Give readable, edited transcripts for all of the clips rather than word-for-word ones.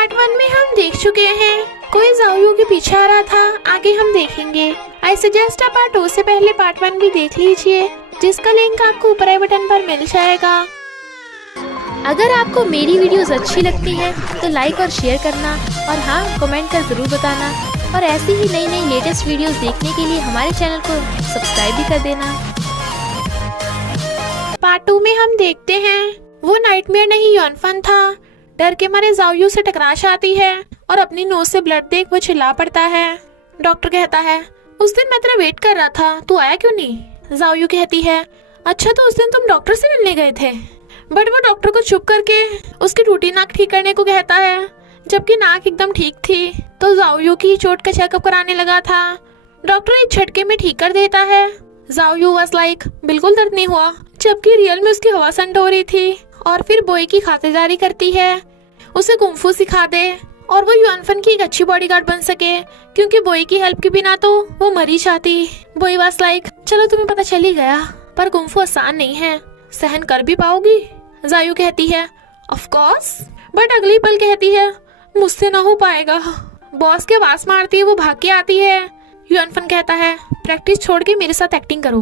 Part 1 में हम देख चुके हैं, कोई जाओयू के पीछे आ रहा था, आगे हम देखेंगे। आई सजेस्ट आप पार्ट 2 से पहले पार्ट 1 भी देख लीजिए, जिसका लिंक आपको ऊपर आई बटन पर मिल जाएगा। अगर आपको मेरी वीडियोस अच्छी लगती है तो लाइक और शेयर करना, और हाँ, कमेंट कर जरूर बताना। और ऐसी ही नई नई लेटेस्ट वीडियोस देखने के लिए हमारे चैनल को सब्सक्राइब भी कर देना। पार्ट 2 में हम देखते हैं, वो नाइटमेयर नहीं यॉनफन था। डर के मारे जाओयू से टकरा जाती है और अपनी नोज से ब्लड देख वो चिल्ला पड़ता है। डॉक्टर कहता है, उस दिन मैं तेरा वेट कर रहा था, तू आया क्यों नहीं? जाओयू कहती है, अच्छा तो उस दिन तुम डॉक्टर से मिलने गए थे। बट वो डॉक्टर को चुप करके उसकी टूटी नाक ठीक करने को कहता है, जबकि नाक एकदम ठीक थी। तो जाओयू की चोट का चेकअप कराने लगा था। डॉक्टर एक झटके में ठीक कर देता है। जाओयू वाज लाइक, बिल्कुल दर्द नहीं हुआ, जबकि रियल में उसकी हवा संट हो रही थी। और फिर बॉय की खातिरदारी करती है, उसे कुंफू सिखा दे और वो यॉनफन की एक अच्छी बॉडीगार्ड बन सके, क्योंकि बॉय की हेल्प के बिना तो वो मर ही जाती। बॉय वाज लाइक, चलो तुम्हें पता चल ही गया, पर कुंफू आसान नहीं है, सहन कर भी पाओगी? जायू कहती है, ऑफ कोर्स। बट अगली पल कहती है, मुझसे ना हो पाएगा। बॉस के आवाज मारती है, वो भाग के आती है। यॉनफन कहता है, प्रैक्टिस छोड़ के मेरे साथ एक्टिंग करो,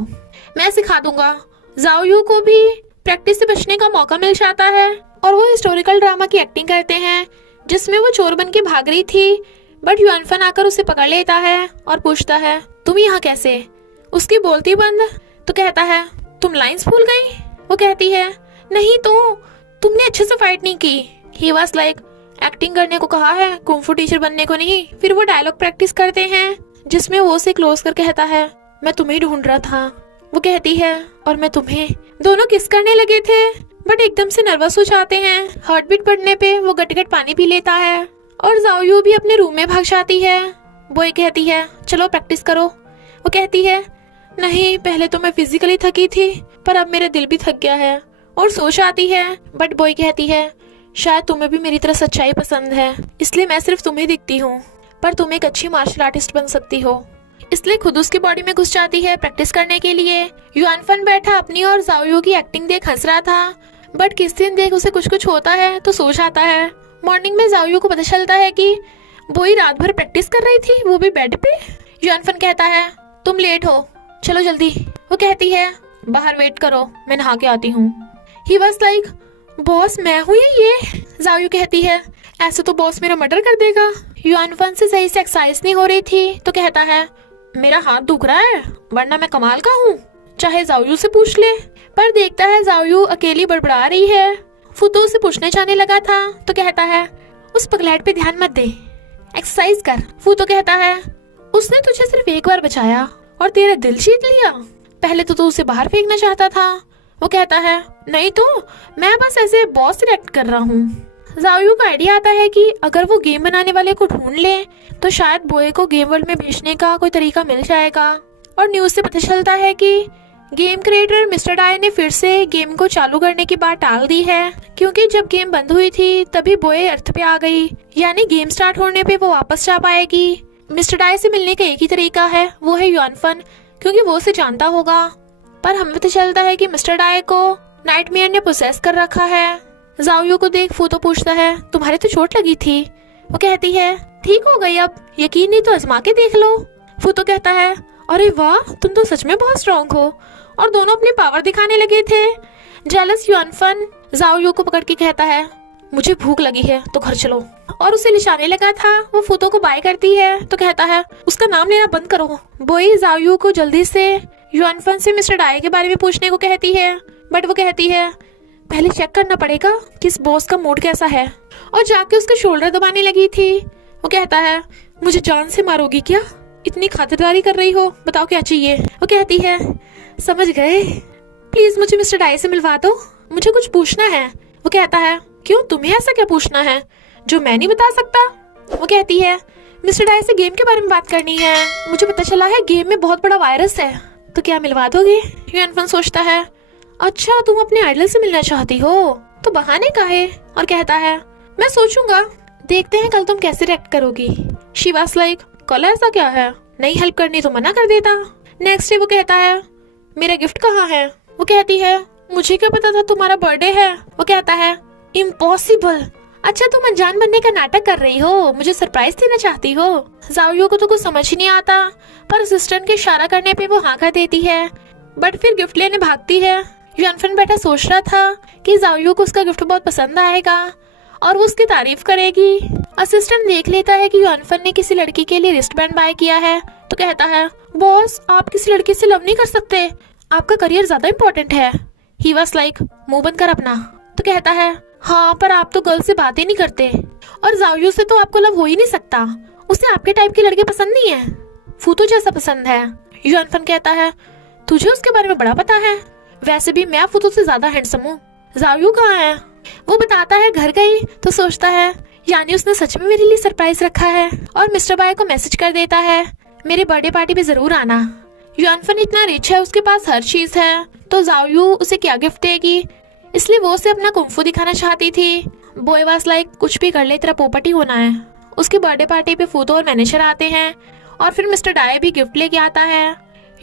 मैं सिखा दूंगा। जाओयू को भी प्रैक्टिस से बचने का मौका मिल जाता है और वो हिस्टोरिकल ड्रामा की एक्टिंग करते हैं, जिसमें वो चोर बन के भाग रही थी। बट यॉनफन आकर उसे पकड़ लेता है और पूछता है, तुम यहाँ कैसे? उसकी बोलती बंद तो कहता है, तुम लाइंस भूल गई? वो कहती है, नहीं तो तुमने अच्छे से फाइट नहीं की। ही वाज लाइक, एक्टिंग करने को कहा है, कुंफू टीचर बनने को नहीं। फिर वो डायलॉग प्रैक्टिस करते हैं, जिसमें वो उसे क्लोज कर कहता है, मैं तुम्हें ढूंढ रहा था। वो कहती है, और मैं तुम्हें। दोनों किस करने लगे थे, बट एकदम से नर्वस हो जाते हैं। हार्ट बीट बढ़ने पे वो गट-गट पानी पी लेता है और जाओयू भी अपने रूम में भाग जाती है। बॉय कहती है, चलो प्रैक्टिस करो। वो कहती है, नहीं, पहले तो मैं फिजिकली थकी थी, पर अब मेरा दिल भी थक गया है, और सो जाती है। बट बॉय कहती है, शायद तुम्हें भी मेरी तरह सच्चाई पसंद है, इसलिए मैं सिर्फ तुम्हें दिखती हूँ, पर तुम एक अच्छी मार्शल आर्टिस्ट बन सकती हो। इसलिए खुद उसकी बॉडी में घुस जाती है प्रैक्टिस करने के लिए। यॉनफन बैठा अपनी और जाओयू की एक्टिंग देख हंस रहा था, बट किस दिन देख उसे कुछ कुछ होता है तो सो जाता है। मॉर्निंग में जाओयू को पता चलता है कि बॉय रात भर प्रैक्टिस कर रही थी, वो भी बेड पे। यॉनफन कहता है, तुम लेट हो, चलो जल्दी। वो कहती है, बाहर वेट करो, मैं नहा के आती हूँ। ही वाज लाइक, बॉस मैं हूँ ये? जाओयू कहती है, ऐसे तो बॉस मेरा मर्डर कर देगा। यॉनफन से सही से एक्सरसाइज नहीं हो रही थी तो कहता है, मेरा हाथ दुख रहा है, वरना मैं कमाल का हूँ, चाहे जाओयू से पूछ ले। पर देखता है जाओयू अकेली बड़बड़ा रही है। फुतो से पूछने जाने लगा था तो कहता है, उस पगलैट पे ध्यान मत दे, एक्सरसाइज कर। फुतो कहता है, उसने तुझे सिर्फ एक बार बचाया और तेरा दिल जीत लिया, पहले तो तू उसे बाहर फेंकना चाहता था। वो कहता है, नहीं तो मैं बस ऐसे बॉस रिएक्ट कर रहा हूँ। जाओयू को आइडिया आता है कि अगर वो गेम बनाने वाले को ढूंढ ले तो शायद बॉय को गेम वर्ल्ड में भेजने का कोई तरीका मिल जाएगा। और न्यूज से पता चलता है कि गेम क्रिएटर मिस्टर डाई ने फिर से गेम को चालू करने की बात टाल दी है, क्योंकि जब गेम बंद हुई थी तभी बॉय अर्थ पे आ गई, यानी गेम स्टार्ट होने पे वो वापस जा पाएगी। मिस्टर डाई से मिलने का एक ही तरीका है, वो है यॉनफन, क्योंकि वो उसे जानता होगा। पर हमें पता चलता है कि मिस्टर डाई को नाइटमेयर ने पोसेस कर रखा है। जाओयू को देख फूतो पूछता है, तुम्हारे तो चोट लगी थी? वो कहती है, ठीक हो गई, अब यकीन नहीं तो आजमा के देख लो। फूतो कहता है, अरे वाह, तुम तो सच में बहुत स्ट्रॉन्ग हो। और दोनों अपनी पावर दिखाने लगे थे। जेलस यॉनफन जाओयू को पकड़ के कहता है, मुझे भूख लगी है तो घर चलो, और उसे लिचाने लगा था। वो फूतो को बाय करती है तो कहता है, उसका नाम लेना बंद करो। बॉय जाओयू को जल्दी से यॉनफन से मिस्टर डाई के बारे में पूछने को कहती है, बट वो कहती है, पहले चेक करना पड़ेगा कि इस बॉस का मूड कैसा है, और जाके उसका शोल्डर दबाने लगी थी। वो कहता है, मुझे जान से मारोगी क्या? इतनी खातिरदारी कर रही हो, बताओ क्या चाहिए? वो कहती है, समझ गए, प्लीज मुझे मिस्टर डाई से मिलवा दो, मुझे कुछ पूछना है। वो कहता है, क्यों, तुम्हें ऐसा क्या पूछना है जो मैं नहीं बता सकता? वो कहती है, मिस्टर डाई से गेम के बारे में बात करनी है, मुझे पता चला है गेम में बहुत बड़ा वायरस है, तो क्या मिलवा दोगे? यॉनफन सोचता है, अच्छा तुम अपने आइडल से मिलना चाहती हो, तो बहाने काहे? और कहता है, मैं सोचूंगा, देखते हैं कल तुम कैसे रिएक्ट करोगी। शी वाज लाइक, कल ऐसा क्या है, नहीं हेल्प करनी तो मना कर देता। नेक्स्ट डे वो कहता है, मेरा गिफ्ट कहाँ है? वो कहती है, मुझे क्या पता था तुम्हारा बर्थडे है। वो कहता है, इम्पॉसिबल, अच्छा तुम अनजान बनने का नाटक कर रही हो, मुझे सरप्राइज देना चाहती हो। जाओयू को तो कुछ समझ ही नहीं आता, पर असिस्टेंट के इशारा करने पे वो हाँ कर देती है, बट फिर गिफ्ट लेने भागती है। युआनफन बेटा सोच रहा था कि जाओयू को उसका गिफ्ट बहुत पसंद आएगा और वो उसकी तारीफ करेगी। असिस्टेंट देख लेता है कि युआनफन ने किसी लड़की के लिए रिस्ट बैंड बाय किया है, तो कहता है बॉस आप किसी लड़की से लव नहीं कर सकते, आपका करियर ज्यादा इम्पोर्टेंट है। ही वाज लाइक मुंह बंद कर अपना। तो कहता है हाँ पर आप तो गर्ल से बात ही नहीं करते, और जाओयू से तो आपको लव हो ही नहीं सकता, उसे आपके टाइप के लड़के पसंद नहीं है, फूतो जैसा पसंद है। युआनफन कहता है तुझे उसके बारे में बड़ा पता है, वैसे भी मैं फूतो से ज्यादा हैंडसम हूँ। जाओयू कहाँ है? वो बताता है घर गई। तो सोचता है यानी उसने सच में मेरे लिए सरप्राइज रखा है, और मिस्टर बाय को मैसेज कर देता है मेरे बर्थडे पार्टी पे जरूर आना। युआनफन इतना रिच है, उसके पास हर चीज है, तो जाओयू उसे क्या गिफ्ट देगी, इसलिए वो उसे अपना कुंफू दिखाना चाहती थी। बॉय वाज लाइक कुछ भी कर ले तेरा पोपट ही होना है। उसके बर्थडे पार्टी पे फूतो और मैनेजर आते हैं, और फिर मिस्टर डाय भी गिफ्ट लेके आता है।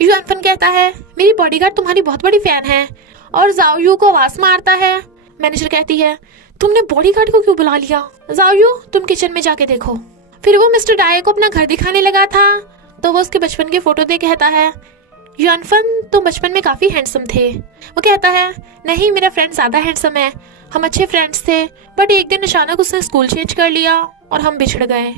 युआनफन कहता है मेरी बॉडीगार्ड तुम्हारी बहुत बड़ी फैन है, और जाओयू को आवाज मारता है। मैनेजर कहती है तुमने बॉडीगार्ड को क्यों बुला लिया? जाओयू तुम किचन में जाके देखो। फिर वो मिस्टर डाय को अपना घर दिखाने लगा था, तो वो उसके बचपन के फोटो दे कहता है युआनफन तुम बचपन में काफी हैंडसम थे। वो कहता है नहीं मेरा फ्रेंड ज्यादा हैंडसम है, हम अच्छे फ्रेंड्स थे, बट एक दिन अचानक उसने स्कूल चेंज कर लिया और हम बिछड़ गए।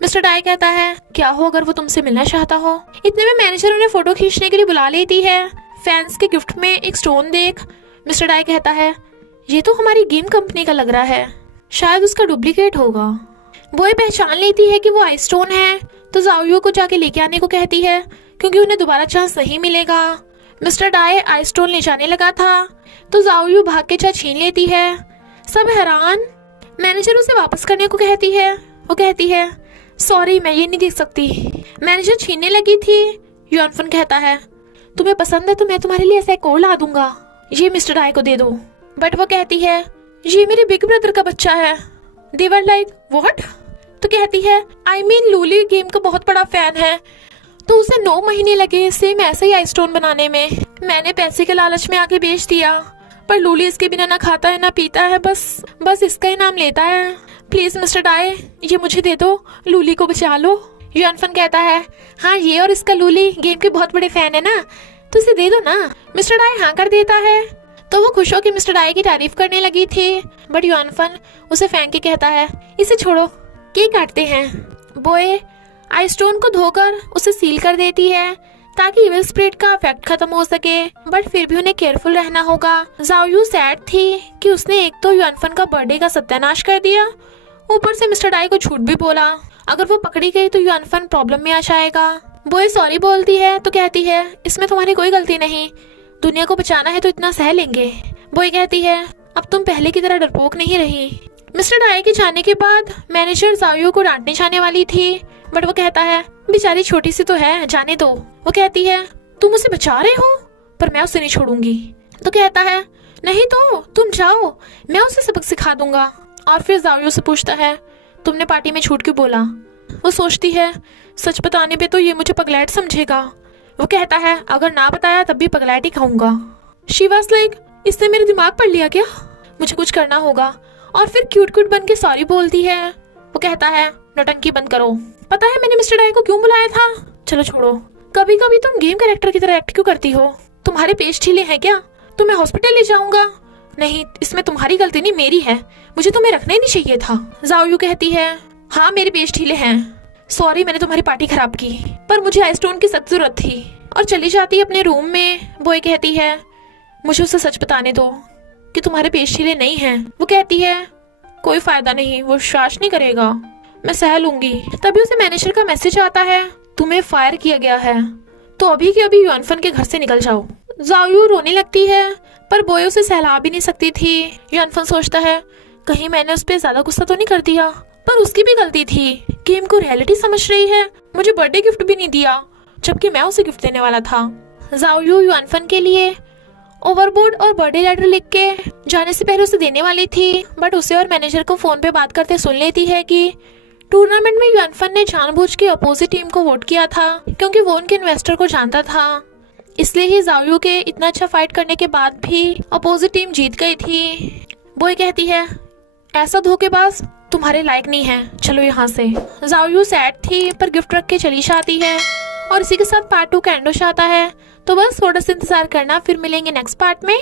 मिस्टर डाय कहता है क्या हो अगर वो तुमसे मिलना चाहता हो। इतने में मैनेजर उन्हें फोटो खींचने के लिए बुला लेती है। फैंस के गिफ्ट में एक स्टोन देख मिस्टर डाय कहता है ये तो हमारी गेम कंपनी का लग रहा है, शायद उसका डुप्लीकेट होगा। बॉय पहचान लेती है कि वो आई स्टोन है, तो जाओयू को जाके लेके आने को कहती है क्योंकि उन्हें दोबारा चांस नहीं मिलेगा। मिस्टर डाय आई स्टोन ले जाने लगा था, तो जाओयू भाग के चाय छीन लेती है। सब हैरान। मैनेजर उसे वापस करने को कहती है। वो कहती है सॉरी मैं ये नहीं देख सकती। मैनेजर छीनने लगी थी। युआनफन कहता है तुम्हें पसंद है तो मैं तुम्हारे लिए ऐसा एक और ला दूंगा, ये मिस्टर डाय को दे दो। बट वो कहती है ये मेरे बिग ब्रदर का बच्चा है। दे वर लाइक व्हाट? तो कहती है आई मीन लूली गेम का बहुत बड़ा फैन है, तो उसे 9 महीने लगे सेम ऐसे ही आई स्टोन बनाने में। मैंने पैसे के लालच में आके बेच दिया, पर लूली इसके बिना ना खाता है ना पीता है, बस इसका ही नाम लेता है। प्लीज मिस्टर डाय ये मुझे दे दो, लूली को बचा लो। युआनफन कहता है हाँ ये और इसका लूली गेम के बहुत बड़े फैन है ना, तो इसे दे दो ना। मिस्टर डाय हाँ कर देता है, तो वो खुश होकर मिस्टर डाय की तारीफ करने लगी थी, बट युआनफन उसे फेंक के कहता है इसे छोड़ो, केक काटते हैं। बॉय आई स्टोन को धोकर उसे सील कर देती है ताकि इविल स्पिरिट का इफेक्ट खत्म हो सके, बट फिर भी उन्हें केयरफुल रहना होगा। जाओयू सैड थी कि उसने एक तो युआनफन का बर्थडे का सत्यानाश कर दिया, ऊपर से मिस्टर डाय को झूठ भी बोला। अगर वो पकड़ी गई तो युआनफन प्रॉब्लम में आ जाएगा। बॉय सॉरी बोलती है, तो कहती है इसमें तुम्हारी कोई गलती नहीं, दुनिया को बचाना है तो इतना सह लेंगे। बॉय कहती है अब तुम पहले की तरह डरपोक नहीं रही। मिस्टर डाय के जाने के बाद मैनेजर जाओयू को डांटने जाने वाली थी, बट वो कहता है बेचारी छोटी सी तो है, जाने दो। वो कहती है तुम उसे बचा रहे हो, पर मैं उसे नहीं छोड़ूंगी। तो कहता है नहीं तो तुम जाओ, मैं उसे सबक सिखा दूंगा। और फिर जाओयू से पूछता है तुमने पार्टी में झूठ क्यों बोला? वो सोचती है सच बताने पे तो ये मुझे पगलैट समझेगा। वो कहता है अगर ना बताया तब भी पगलैट ही खाऊंगा। शी वाज लाइक इसने मेरे दिमाग पर लिया क्या, मुझे कुछ करना होगा। और फिर क्यूट क्यूट बन के सॉरी बोलती है। वो कहता है नौटंकी बंद करो, पता है मैंने मिस्टर डाय को क्यों बुलाया था? चलो छोड़ो, कभी कभी तुम गेम कैरेक्टर की तरह एक्ट क्यों करती हो? तुम्हारे पेश ढीले हैं क्या? तुम्हें हॉस्पिटल ले जाऊंगा। नहीं इसमें तुम्हारी गलती नहीं मेरी है, मुझे तुम्हें रखना ही नहीं चाहिए था। जाओयू कहती है हाँ मेरे पेश ढीले हैं, सॉरी मैंने तुम्हारी पार्टी खराब की, पर मुझे आई स्टोन की सख्त जरूरत थी। और चली जाती है अपने रूम में। बॉय कहती है मुझे उसे सच बताने दो कि तुम्हारे पेश ढीले नहीं हैं। वो कहती है कोई फायदा नहीं, वो विश्वास नहीं करेगा, मैं सह लूंगी। तभी उसे मैनेजर का मैसेज आता है तुम्हें फायर किया गया है, तो अभी के अभी युआनफन के घर से निकल जाओ। जाओयू रोने लगती है, पर बॉय उसे सहला भी नहीं सकती थी। युआनफन सोचता है कहीं मैंने उस पर ज्यादा गुस्सा तो नहीं कर दिया, पर उसकी भी गलती थी, गेम को रियलिटी समझ रही है, मुझे बर्थडे गिफ्ट भी नहीं दिया जबकि मैं उसे गिफ्ट देने वाला था। जाओयू युआनफन के लिए ओवरबोर्ड और बर्थडे लेटर लिख के जाने से पहले उसे देने वाली थी, बट उसे और मैनेजर को फोन पे बात करते सुन लेती है कि टूर्नामेंट में युआनफन ने जानबूझ के अपोजिट टीम को वोट किया था, क्योंकि वो उनके इन्वेस्टर को जानता था। इसलिए ही जाओयू के इतना अच्छा फाइट करने के बाद भी अपोजिट टीम जीत गई थी। बॉय कहती है ऐसा धोखेबाज तुम्हारे लायक नहीं है, चलो यहाँ से। जाओयू सैड थी पर गिफ्ट रख के चली जाती है और इसी के साथ पार्ट 2 का एंड हो जाता है। तो बस थोड़ा सा इंतजार करना, फिर मिलेंगे नेक्स्ट पार्ट में।